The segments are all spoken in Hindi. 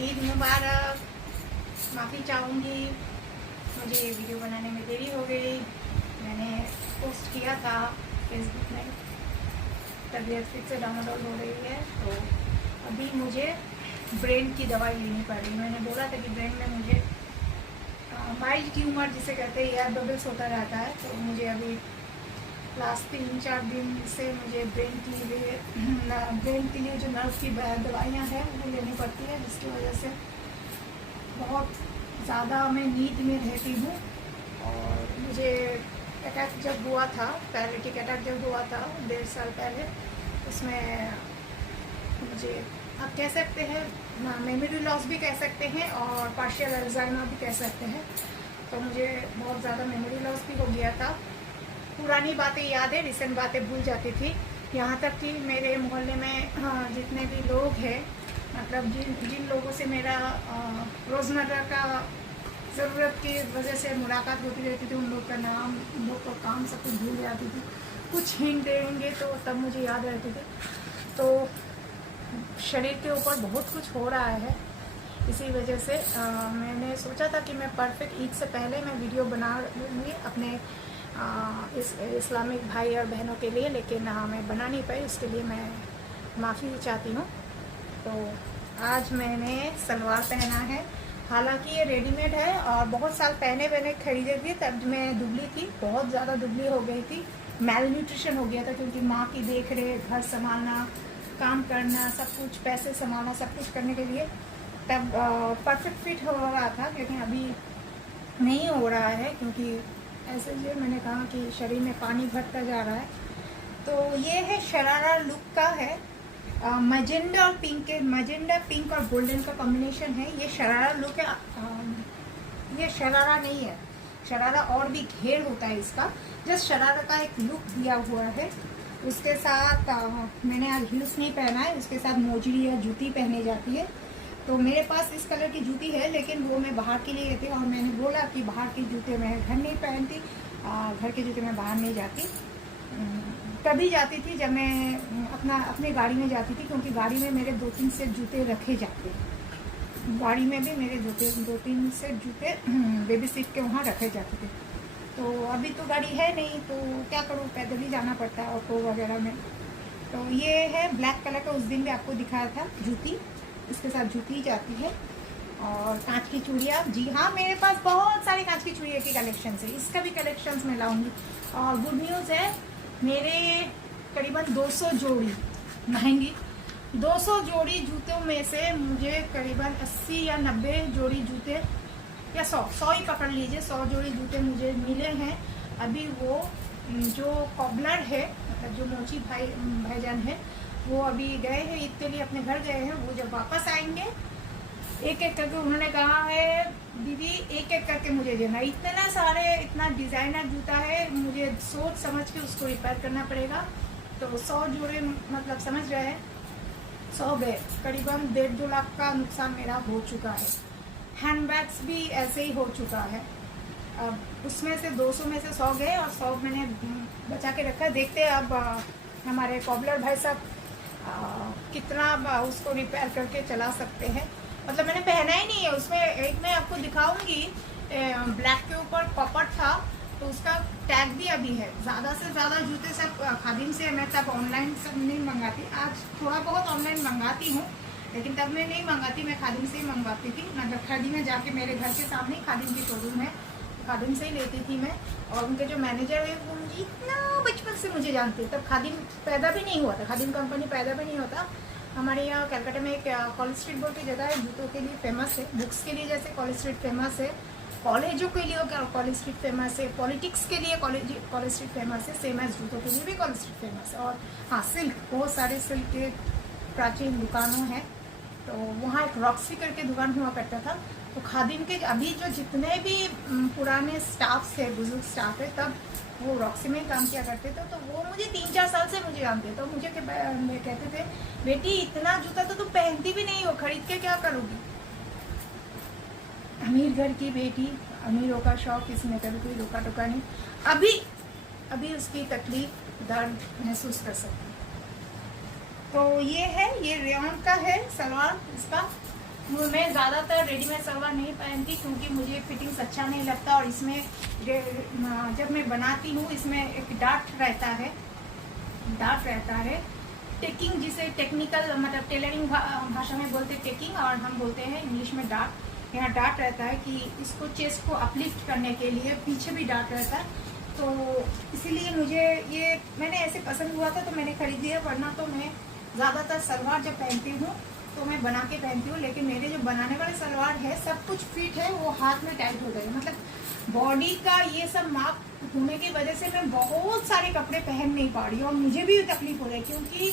ईद मुबारक। माफ़ी चाहूँगी, मुझे वीडियो बनाने में देरी हो गई। मैंने पोस्ट किया था फेसबुक में, तबीयत फिर से डाउनलोड हो रही है, तो अभी मुझे ब्रेन की दवाई लेनी पड़ रही। मैंने बोला था कि ब्रेन में मुझे माइल्ड ट्यूमर जिसे कहते हैं एयर बबल्स होता रहता है, तो मुझे अभी लास्ट 3-4 दिन से मुझे ब्रेन के लिए जो नर्व की दवाइयाँ हैं वो लेनी पड़ती है, जिसकी वजह से बहुत ज़्यादा मैं नींद में रहती हूँ। और मुझे अटैक जब हुआ था, पैरालिटिक अटैक जब हुआ था 1.5 साल पहले, उसमें मुझे आप कह सकते हैं मेमोरी लॉस भी कह सकते हैं और पार्शियल अल्जाइमर भी कह सकते हैं। तो मुझे बहुत ज़्यादा मेमोरी लॉस भी हो गया था। पुरानी बातें याद है, रिसेंट बातें भूल जाती थी। यहाँ तक कि मेरे मोहल्ले में जितने भी लोग हैं, मतलब जिन लोगों से मेरा रोज़मर्रा का ज़रूरत की वजह से मुलाकात होती रहती थी, उन लोग का नाम, उन लोग का काम सब कुछ भूल जाती थी। कुछ हिंट देंगे तो तब मुझे याद रहती थी। तो शरीर के ऊपर बहुत कुछ हो रहा है, इसी वजह से मैंने सोचा था कि मैं परफेक्ट ईद से पहले मैं वीडियो बना लूँगी अपने इस्लामिक भाई और बहनों के लिए, लेकिन मैं बना नहीं पाई। उसके लिए मैं माफ़ी चाहती हूँ। तो आज मैंने सलवार पहना है, हालांकि ये रेडीमेड है और बहुत साल पहले मैंने खरीदे थी, तब मैं दुबली थी, बहुत ज़्यादा दुबली हो गई थी, मेल न्यूट्रिशन हो गया था, क्योंकि माँ की देख रेख, घर संभालना, काम करना, सब कुछ, पैसे संभालना, सब कुछ करने के लिए तब परफेक्ट फिट हो रहा था, लेकिन अभी नहीं हो रहा है, क्योंकि ऐसे जो मैंने कहा कि शरीर में पानी भरता जा रहा है। तो ये है शरारा लुक का है, मजेंडा और पिंक मजेंडा पिंक और गोल्डन का कॉम्बिनेशन है। ये शरारा लुक है, ये शरारा नहीं है, शरारा और भी घेर होता है इसका, जस्ट शरारा का एक लुक दिया हुआ है। उसके साथ मैंने आज हील्स नहीं पहना है, उसके साथ मोजड़ी या जूती पहनी जाती है। तो मेरे पास इस कलर की जूती है, लेकिन वो मैं बाहर के लिए लेती हूँ, और मैंने बोला कि बाहर की जूते मैं घर नहीं पहनती, घर के जूते मैं बाहर नहीं जाती। तभी जाती थी जब मैं अपने गाड़ी में जाती थी, क्योंकि गाड़ी में मेरे 2-3 सेट जूते रखे जाते हैं। गाड़ी में भी मेरे 2-3 सेट जूते बेबी सीट के वहाँ रखे जाते थे। तो अभी तो गाड़ी है नहीं, तो क्या करूँ, पैदल ही जाना पड़ता है ऑटो वगैरह में। तो ये है ब्लैक कलर का, उस दिन भी आपको दिखाया था जूती, इसके साथ जूती जाती है। और कांच की चूड़ियाँ, जी हाँ, मेरे पास बहुत सारी कांच की चूड़ियों की कलेक्शन है, इसका भी कलेक्शंस मैं लाऊंगी। और गुड न्यूज़ है, मेरे करीबन 200 जोड़ी, महंगी 200 जोड़ी जूतों में से मुझे करीबन 80 या 90 जोड़ी जूते, या 100 ही पकड़ लीजिए, 100 जोड़ी जूते मुझे मिले हैं। अभी वो जो कॉबलर है, मतलब जो मोची भाईजान है, वो अभी गए हैं ईद के लिए, अपने घर गए हैं। वो जब वापस आएंगे, एक एक करके उन्होंने कहा है दीदी एक एक करके मुझे देना, इतना सारे, इतना डिज़ाइनर जूता है, मुझे सोच समझ के उसको रिपेयर करना पड़ेगा। तो 100 जोड़े, मतलब समझ रहे हैं, 100 गए, करीबन 1.5-2 लाख का नुकसान मेरा हो चुका है। हैंडबैग्स भी ऐसे ही हो चुका है। अब उसमें से 200 में से 100 गए और 100 मैंने बचा के रखा है। देखते हैं अब हमारे कॉबलर भाई साहब कितना उसको रिपेयर करके चला सकते हैं। मतलब मैंने पहना ही नहीं है, उसमें एक मैं आपको दिखाऊंगी, ब्लैक के ऊपर कॉपर था, तो उसका टैग भी अभी है। ज़्यादा से ज़्यादा जूते सब खादिम से, मैं तब ऑनलाइन सब नहीं मंगाती, आज थोड़ा बहुत ऑनलाइन मंगाती हूँ, लेकिन तब मैं नहीं मंगाती, मैं खादिम से ही मंगवाती थी। मतलब खादिम में जाके, मेरे घर के सामने खादिम की शोरूम है, खादिम से ही लेती थी मैं। और उनके जो मैनेजर है वो मुझे इतना बचपन से मुझे जानते हैं, तब खादिम पैदा भी नहीं हुआ था, खादिम कंपनी पैदा भी नहीं होता। हमारे यहाँ कलकत्ता में एक कॉलेज स्ट्रीट बोल की जगह है, जूतों के लिए फेमस है, बुक्स के लिए जैसे कॉलेज स्ट्रीट फेमस है, कॉलेजों के लिए कॉलेज स्ट्रीट फेमस है, पॉलिटिक्स के लिए कॉलेज स्ट्रीट फेमस है, सेम एज जूतों के लिए भी कॉलेज स्ट्रीट फेमस है। और हाँ, सिल्क, बहुत सारे सिल्क के प्राचीन दुकानों हैं। तो वहाँ एक रॉक्सी करके दुकान हुआ करता था। तो खादिम के अभी जो जितने भी पुराने स्टाफ्स है, बुजुर्ग स्टाफ है, तब वो रॉक्सी में काम किया करते थे। तो वो मुझे 3-4 साल से मुझे जानते, तो मुझे कहते थे बेटी इतना जूता तो तुम पहनती भी नहीं हो, खरीद के क्या करोगी। अमीर घर की बेटी, अमीरों का शौक, इसमें कभी कोई रोका टोका नहीं। अभी उसकी तकलीफ, दर्द महसूस कर सकती। तो ये है, ये रेयन का है सलवार, इसका मैं ज़्यादातर रेडीमेड सलवार नहीं पहनती क्योंकि मुझे फिटिंग्स अच्छा नहीं लगता, और इसमें जब मैं बनाती हूँ इसमें एक डार्ट रहता है टेकिंग, जिसे टेक्निकल मतलब टेलरिंग भाषा में बोलते हैं टेकिंग, और हम बोलते हैं इंग्लिश में डार्ट। यहाँ डार्ट रहता है कि इसको चेस्ट को अपलिफ्ट करने के लिए पीछे भी डार्ट रहता है, तो इसीलिए मुझे ये मैंने ऐसे पसंद हुआ था तो मैंने खरीद लिया, वरना तो मैं ज़्यादातर सलवार जब पहनती हूँ तो मैं बना के पहनती हूँ। लेकिन मेरे जो बनाने वाले सलवार है सब कुछ फिट है, वो हाथ में टाइट हो गए, मतलब बॉडी का ये सब माप होने की वजह से मैं बहुत सारे कपड़े पहन नहीं पा रही हूँ, और मुझे भी तकलीफ हो रही है क्योंकि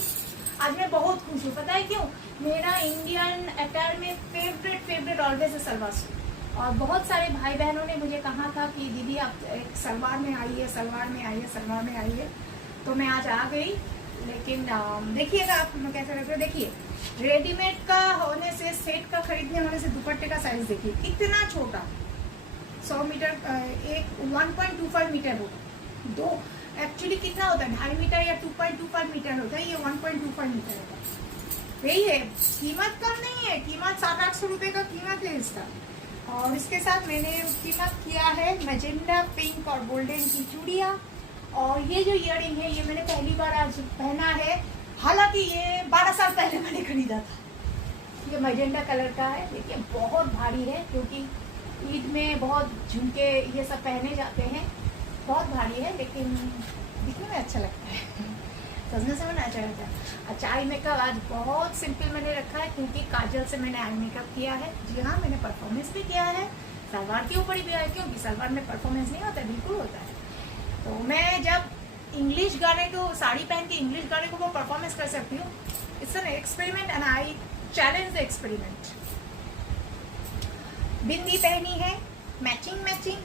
आज मैं बहुत खुश हूँ। पता है क्यों? मेरा इंडियन अटायर में फेवरेट ऑलवेज है सलवार सूट, और बहुत सारे भाई बहनों ने मुझे कहा था कि दीदी आप एक सलवार में आइए, तो मैं आज आ गई। लेकिन देखिएगा आप कैसे रहते हो, देखिए रेडीमेड का होने से, सेट का खरीदने होने से दुपट्टे का साइज देखिए कितना छोटा, 100 मीटर, एक 1.25 मीटर होगा, दो एक्चुअली कितना होता है 2.5 मीटर या 2.25 मीटर होता है, ये 1.25 मीटर होता है। यही है, कीमत कम नहीं है, कीमत 700-800 रुपये का कीमत है इसका। और इसके साथ मैंने कीमत किया है मैजेंडा, पिंक और गोल्डन की चूड़ियाँ, और ये जो इयररिंग है ये मैंने पहली बार आज पहना है, हालांकि ये 12 साल पहले मैंने खरीदा था। ये मैजेंडा कलर का है, देखिए बहुत भारी है क्योंकि ईद में बहुत झुमके ये सब पहने जाते हैं, बहुत भारी है लेकिन दिखने में अच्छा लगता है, सजने से मैंने अच्छा लगता है। अच्छा आई मेकअप आज बहुत सिंपल मैंने रखा है क्योंकि काजल से मैंने आई मेकअप किया है। जी हाँ, मैंने परफॉर्मेंस भी किया है, सलवार के ऊपर ही किया है क्योंकि सलवार में परफॉर्मेंस नहीं होता, बिल्कुल होता है। तो मैं जब इंग्लिश गाने को साड़ी पहन के इंग्लिश गाने को वो परफॉर्मेंस कर सकती हूँ, it's an experiment and I challenge the experiment. Bindi पहनी है, मैचिंग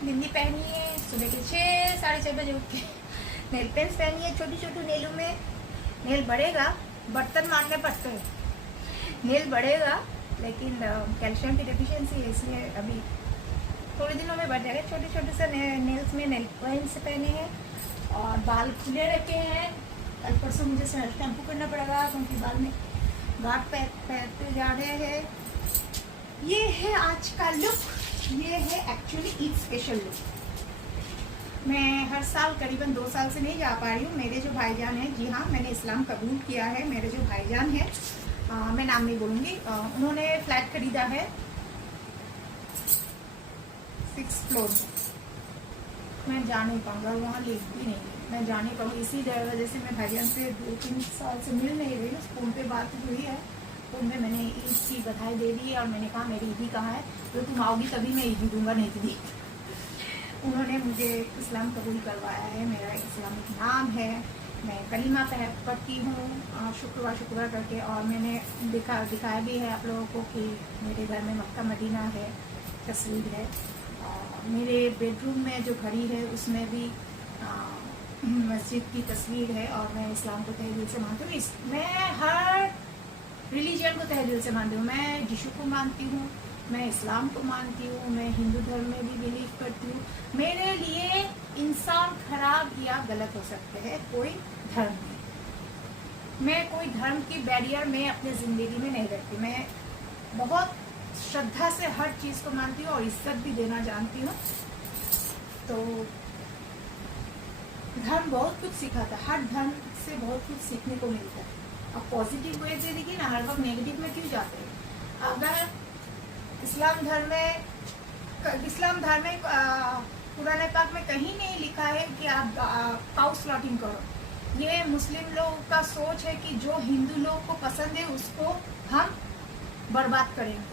बिंदी पहनी है, सुबह के 6-6:30 बजे उठ के नेल पेंट्स पहनी है, छोटी नेलों में। नेल बढ़ेगा, बर्तन मारने पड़ते हैं, नेल बढ़ेगा, लेकिन कैल्शियम की डेफिशिएंसी है इसलिए अभी थोड़े दिनों में बढ़ जाएगा। छोटे से नेल्स में नेल पेंट्स पहने हैं, और बाल खुले रखे हैं। कल परसों मुझे शैम्पू करना पड़ेगा क्योंकि बाल में गांठ पैरते जा रहे हैं। ये है आज का लुक, ये है एक्चुअली ईद स्पेशल लुक। मैं हर साल करीबन 2 साल से नहीं जा पा रही हूँ। मेरे जो भाईजान हैं, जी हाँ मैंने इस्लाम कबूल किया है, मेरे जो भाईजान हैं, मैं नाम नहीं बोलूँगी, उन्होंने फ्लैट खरीदा है 6th फ्लोर। मैं जा नहीं पाऊँगा, वहाँ लिफ्ट भी नहीं है, मैं जा नहीं पाऊँगी। इसी वजह से मैं भाईजान से 2-3 साल से मिल नहीं रही हूँ। फ़ोन पे बात हुई है तो उनमें मैंने ईद की बधाई दे दी है, और मैंने कहा मेरी ईदी कहाँ है, तो तुम आओगी तभी मैं ईदी दूंगा, नहीं तो दी। उन्होंने मुझे इस्लाम कबूल करवाया है, मेरा इस्लामिक नाम है, मैं कलीमा पढ़ती हूँ शुक्रवार करके, और मैंने दिखाया भी है आप लोगों को कि मेरे घर में मक्का मदीना है, तस्वीर है, और मेरे बेडरूम में जो घड़ी है उसमें भी मस्जिद की तस्वीर है, और मैं इस्लाम को तहे दिल से मानती हूँ। मैं हर रिलीजन को तहे दिल से मानती हूँ। मैं यीशु को मानती हूँ, मैं इस्लाम को मानती हूँ, मैं हिंदू धर्म में भी बिलीव करती हूँ। मेरे लिए इंसान खराब या गलत हो सकते हैं, कोई धर्म नहीं। मैं कोई धर्म की बैरियर में अपने ज़िंदगी में नहीं रखती। मैं बहुत श्रद्धा से हर चीज़ को मानती हूँ और इज्जत भी देना जानती हूँ। तो धर्म बहुत कुछ सिखाता है, हर धर्म से बहुत कुछ सीखने को मिलता है। अब पॉजिटिव वे से देखिए ना, हर वक्त नेगेटिव में क्यों जाते हैं। अगर इस्लाम धर्म में कुरान पाक में कहीं नहीं लिखा है कि आप काउ स्लॉटिंग करो। ये मुस्लिम लोगों का सोच है कि जो हिंदू लोग को पसंद है उसको हम बर्बाद करेंगे।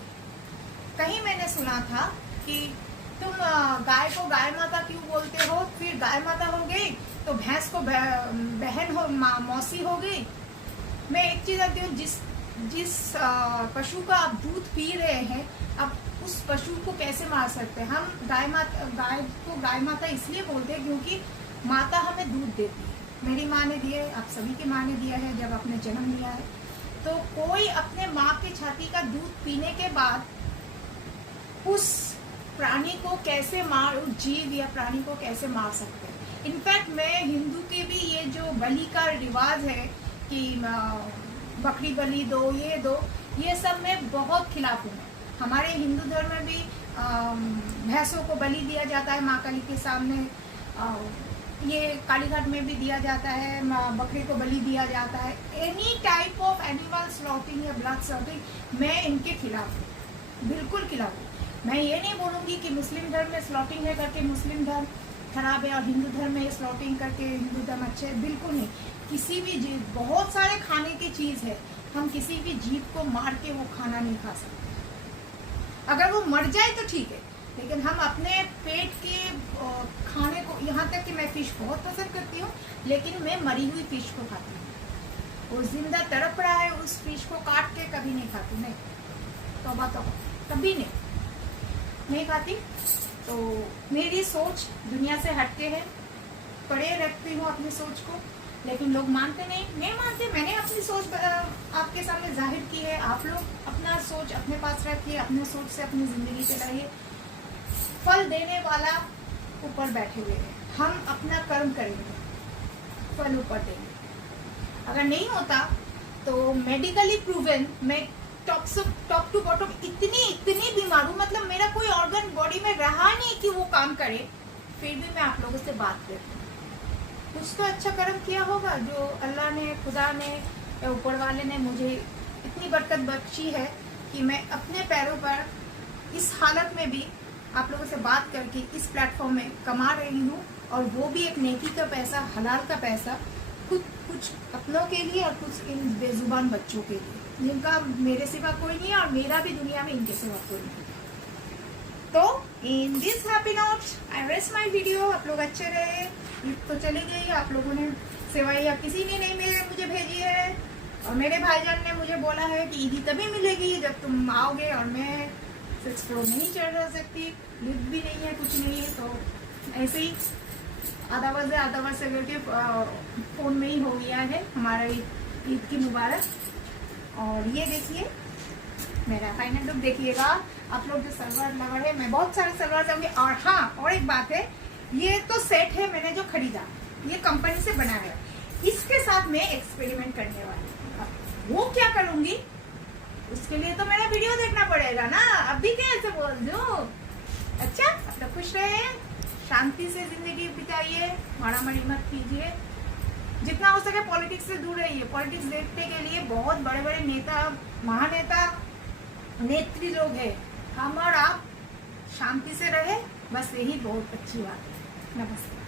कहीं मैंने सुना था कि तुम गाय को गाय माता क्यों बोलते हो, फिर गाय माता हो गई तो भैंस को बहन हो, मौसी हो गई। मैं एक चीज़ कहती हूँ, जिस पशु का आप दूध पी रहे हैं, अब उस पशु को कैसे मार सकते हैं। हम गाय को गाय माता इसलिए बोलते हैं क्योंकि माता हमें दूध देती है। मेरी माँ ने दिए, आप सभी की माँ ने दिया है जब आपने जन्म लिया है। तो कोई अपने माँ की छाती का दूध पीने के बाद उस प्राणी को कैसे उस जीव या प्राणी को कैसे मार सकते हैं। इनफैक्ट मैं हिंदू के भी ये जो बलि का रिवाज है कि बकरी बलि दो, ये सब मैं बहुत खिलाफ हूँ। हमारे हिंदू धर्म में भी भैंसों को बलि दिया जाता है माँ काली के सामने। ये कालीघाट में भी दिया जाता है, बकरी को बलि दिया जाता है। Any type of animal slotting या ब्लड स्लॉटिंग मैं इनके खिलाफ हूँ, बिल्कुल खिलाफ हूँ। मैं ये नहीं बोलूँगी कि मुस्लिम धर्म में स्लॉटिंग है करके मुस्लिम धर्म खराब है और हिंदू धर्म में स्लॉटिंग करके हिंदू धर्म अच्छे है, बिल्कुल नहीं। किसी भी जीव, बहुत सारे खाने की चीज़ है, हम किसी भी जीव को मार के वो खाना नहीं खा सकते। अगर वो मर जाए तो ठीक है, लेकिन हम अपने पेट के खाने को, यहाँ तक कि मैं फिश बहुत पसंद करती हूँ, लेकिन मैं मरी हुई फिश को खाती हूँ। वो जिंदा तड़प रहा है, उस फिश को काट के कभी नहीं खाती, नहीं, तौबा तौबा, कभी नहीं खाती। तो मेरी सोच दुनिया से हटके है, पड़े रखती हूँ अपनी सोच को, लेकिन लोग मानते नहीं मानते। मैंने अपनी सोच आपके सामने जाहिर की है, आप लोग अपना सोच अपने पास रखिए, अपने सोच से अपनी ज़िंदगी चलाइए। फल देने वाला ऊपर बैठे हुए हैं, हम अपना कर्म करेंगे, फल ऊपर देंगे। अगर नहीं होता तो मेडिकली प्रूवन मैं टॉप टू बॉटम इतनी बीमार हूँ, मतलब मेरा कोई ऑर्गन बॉडी में रहा नहीं कि वो काम करे, फिर भी मैं आप लोगों से बात करती हूँ। कुछ तो अच्छा कर्म किया होगा जो अल्लाह ने, खुदा ने या ऊपर वाले ने मुझे इतनी बरकत बख्शी है कि मैं अपने पैरों पर इस हालत में भी आप लोगों से बात करके इस प्लेटफॉर्म में कमा रही हूँ, और वो भी एक नेकी का पैसा, हलाल का पैसा, खुद कुछ अपनों के लिए और कुछ इन बेजुबान बच्चों के लिए, जिनका मेरे सिवा कोई नहीं है और मेरा भी दुनिया में इनके सिवा कोई नहीं। तो in this happy note I rest my video. आप लोग अच्छे रहे, तो चली गई, आप लोगों ने सेवाइयाँ किसी ने नहीं मुझे भेजी है, और मेरे भाईजान ने मुझे बोला है कि ईदी तभी मिलेगी जब तुम आओगे, और मैं 6 फ्लोर नहीं चढ़ सकती, लिफ्ट भी नहीं है, कुछ नहीं है। तो ऐसे ही आधा वर्ष से करके फ़ोन में ही हो गया है हमारा ईद की मुबारक। और ये देखिए मेरा फाइनल लुक देखिएगा। आप लोग जो सलवार लवर है, मैं बहुत सारे सलवार लूँगी। और हाँ, और एक बात है, ये तो सेट है मैंने जो खरीदा, ये कंपनी से बना है, इसके साथ मैं एक्सपेरिमेंट करने वाली हूँ। वो क्या करूँगी उसके लिए तो मेरा वीडियो देखना पड़ेगा ना, अभी कैसे बोल दूँ। अच्छा, आप लोग खुश रहे, शांति से जिंदगी बिताइए, मारामारी मत कीजिए, जितना हो सके पॉलिटिक्स से दूर रहिए। पॉलिटिक्स देखने के लिए बहुत बड़े बड़े नेता, महानेता, नेत्री लोग हैं, हम और आप शांति से रहे, बस यही बहुत अच्छी बात है। नमस्ते।